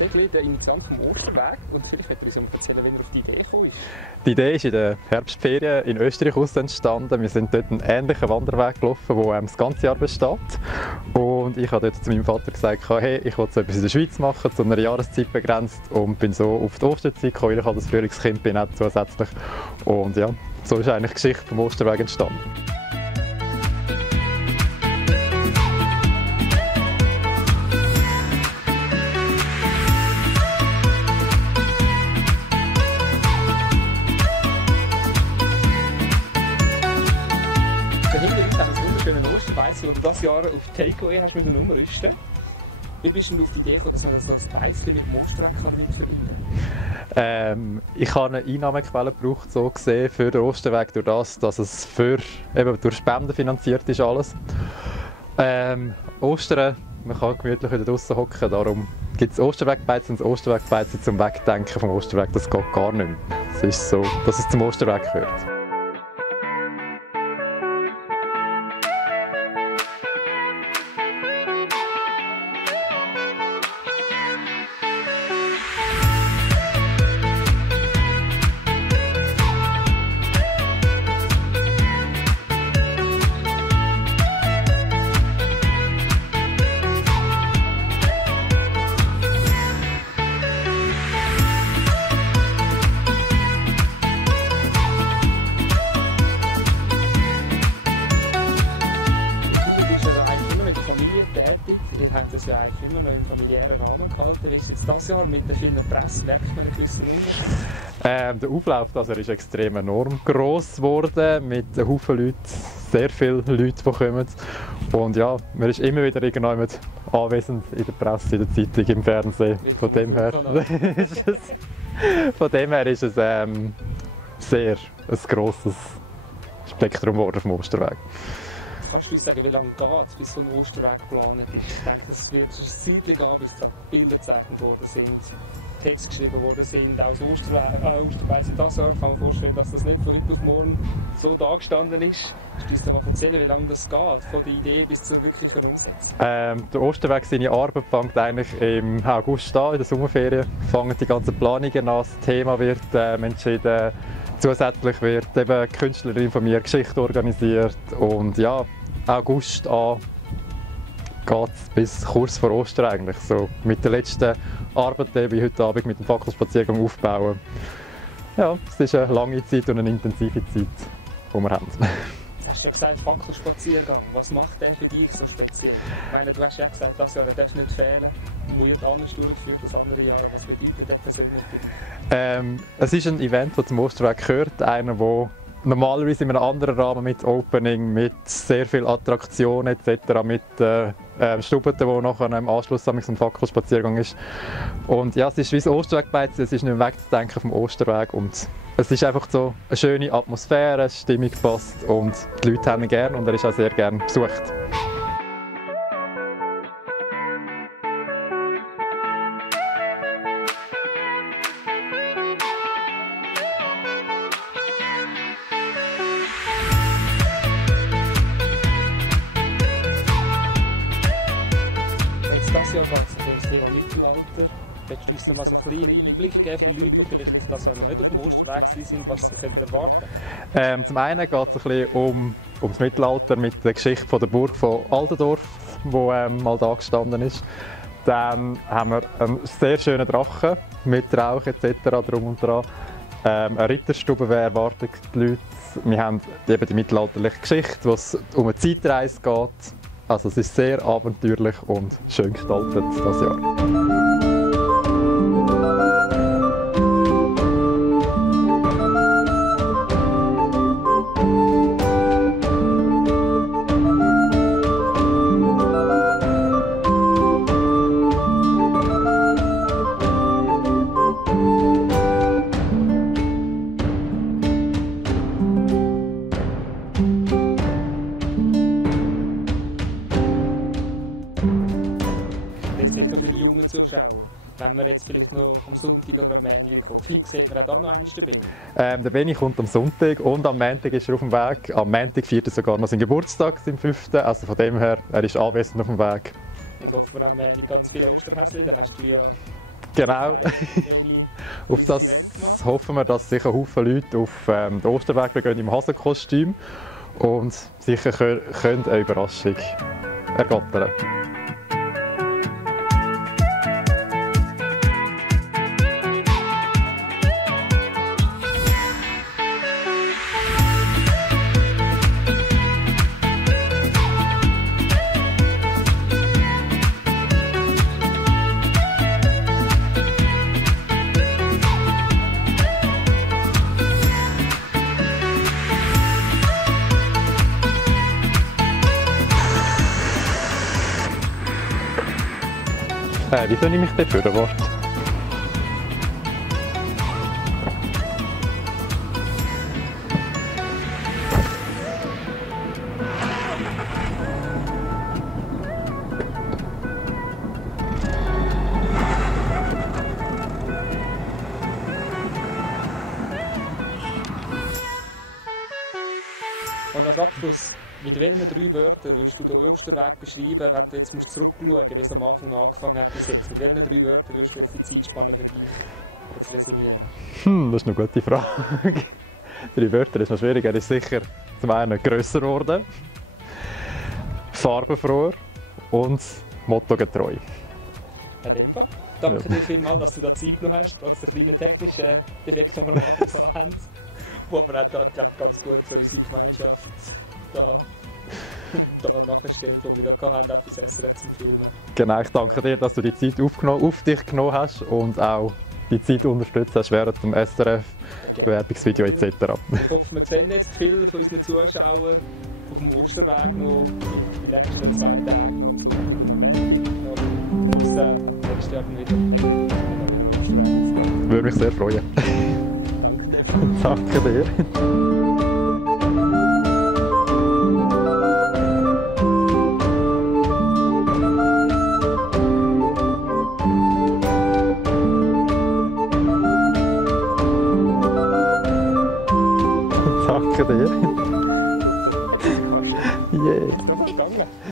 Segli, der Initiant vom Osterweg. Und vielleicht wird er uns erzählen, wie er auf die Idee gekommen ist. Die Idee ist in der Herbstferien in Österreich entstanden. Wir sind dort einen ähnlichen Wanderweg gelaufen, der das ganze Jahr besteht. Und ich habe dort zu meinem Vater gesagt, hey, ich will so etwas in der Schweiz machen, zu einer Jahreszeit begrenzt. Und bin so auf die Osterzeit gekommen, weil ich als Frühlingskind bin, auch zusätzlich. Und ja, so ist eigentlich die Geschichte vom Osterweg entstanden. Osterbeizli, wo du dieses Jahr auf Takeaway hast umrüsten. Wie bist du auf die Idee gekommen, dass man so ein Beizli mit dem Osterweg mitverbinden kann? Ich habe eine Einnahmequelle gebraucht, so gesehen, für den Osterweg, durch das, dass es durch Spenden finanziert ist alles. Ostern, man kann gemütlich wieder draussen hocken, darum gibt es Osterwegbeizli und das Osterwegbeizli zum Wegdenken vom Osterweg, das geht gar nicht mehr. Es ist so, dass es zum Osterweg gehört. Ihr habt das ja eigentlich immer noch im familiären Rahmen gehalten. Wie ist jetzt dieses Jahr mit der vielen Presse? Merkt man einen gewissen Unterschied? Der Auflauf ist extrem enorm gross geworden, mit einem Haufen Leuten, sehr viele Leute, die kommen. Und ja, man ist immer wieder irgendjemand anwesend in der Presse, in der Zeitung, im Fernsehen. Von dem her ist es sehr ein grosses Spektrum geworden vom Osterweg. Kannst du uns sagen, wie lange geht es, bis so ein Osterweg geplant ist? Ich denke, es wird eine Zeit gehen, bis da Bilder gezeichnet worden sind, Texte geschrieben worden sind, auch das Osterbeizli dieses Jahr. Kann man vorstellen, dass das nicht von heute auf morgen so da gestanden ist. Kannst du uns mal erzählen, wie lange das geht, von der Idee bis zur wirklichen Umsetzung? Der Osterweg, seine Arbeit fängt eigentlich im August an, in der Sommerferien. Fangen die ganzen Planungen an, das Thema wird entschieden. Zusätzlich wird eben eine Künstlerin von mir Geschichte organisiert und ja, August an geht es bis kurz vor Ostern eigentlich. So mit der letzten Arbeit, wie heute Abend mit dem Fackelspaziergang aufbauen. Ja, es ist eine lange Zeit und eine intensive Zeit, die wir haben. Du hast ja gesagt, Fackelspaziergang. Was macht der für dich so speziell? Ich meine, du hast ja gesagt, dieses Jahr darf nicht fehlen. Wird anders durchgeführt als andere Jahre. Was bedeutet das persönlich für dich? Es ist ein Event, das zum Osterweg gehört. Einer, der normalerweise in einem anderen Rahmen mit Opening, mit sehr viel Attraktionen etc., mit Stubben, die nachher im Anschluss am Fackelspaziergang ist. Und ja, es ist wie das Osterwegbeizli, es ist nicht wegzudenken vom Osterweg. Und es ist einfach so eine schöne Atmosphäre, die Stimmung passt und die Leute haben ihn gerne und er ist auch sehr gerne besucht. Dieses Jahr geht es um das Thema Mittelalter. Willst du uns noch mal so einen kleinen Einblick geben für Leute, die vielleicht jetzt dieses Jahr noch nicht auf dem Osterweg sind, was sie erwarten können? Zum einen geht es ein bisschen ums Mittelalter mit der Geschichte von der Burg von Altendorf, die mal da gestanden ist. Dann haben wir einen sehr schönen Drachen mit Rauch etc. drum und dran. Eine Ritterstube erwartet die Leute. Wir haben eben die mittelalterliche Geschichte, wo es um eine Zeitreise geht. Also es ist sehr abenteuerlich und schön gestaltet dieses Jahr. Zuschauer. Wenn wir jetzt vielleicht noch am Sonntag oder am Montag kommen, wie sieht man auch da noch eines dabei? Der Benni kommt am Sonntag und am Montag ist er auf dem Weg. Am Montag feiert er sogar noch seinen Geburtstag, am 5. Also von dem her, er ist anwesend auf dem Weg. Ich hoffe, wir haben am Montag ganz viele Osterhäschen, da hast du ja Genau. Auf das hoffen wir, dass sicher Haufen Leute auf den Osterweg gehen im Hasenkostüm und sicher können eine Überraschung ergattern. Wie soll ich mich denn führen? Warte. Und als Abschluss, mit welchen 3 Wörtern willst du den Osterweg beschreiben, wenn du jetzt zurückschauen musst, wie es am Anfang angefangen hat bis jetzt? Mit welchen 3 Wörtern willst du jetzt die Zeitspanne für dich jetzt resümieren? Das ist eine gute Frage. 3 Wörter ist noch schwieriger. Er ist sicher zum einen grösser geworden, farbenfroher und mottogetreu. Herr Demper, danke dir vielmals, dass du da Zeit genommen hast, trotz der kleinen technischen Defekte, die wir am Anfang haben, die aber auch da, ganz gut für unsere Gemeinschaft da nachgestellt, die wir da hatten, auch fürs SRF zum Filmen. Genau, ich danke dir, dass du die Zeit auf dich genommen hast und auch die Zeit unterstützt hast während dem SRF, Bewerbungsvideo etc. Ich hoffe, wir sehen jetzt viele von unseren Zuschauern auf dem Osterweg noch die nächsten 2 Tage. Und bis nächstes Jahr wieder. Würde mich sehr freuen. Danke dir. Danke dir. Yeah.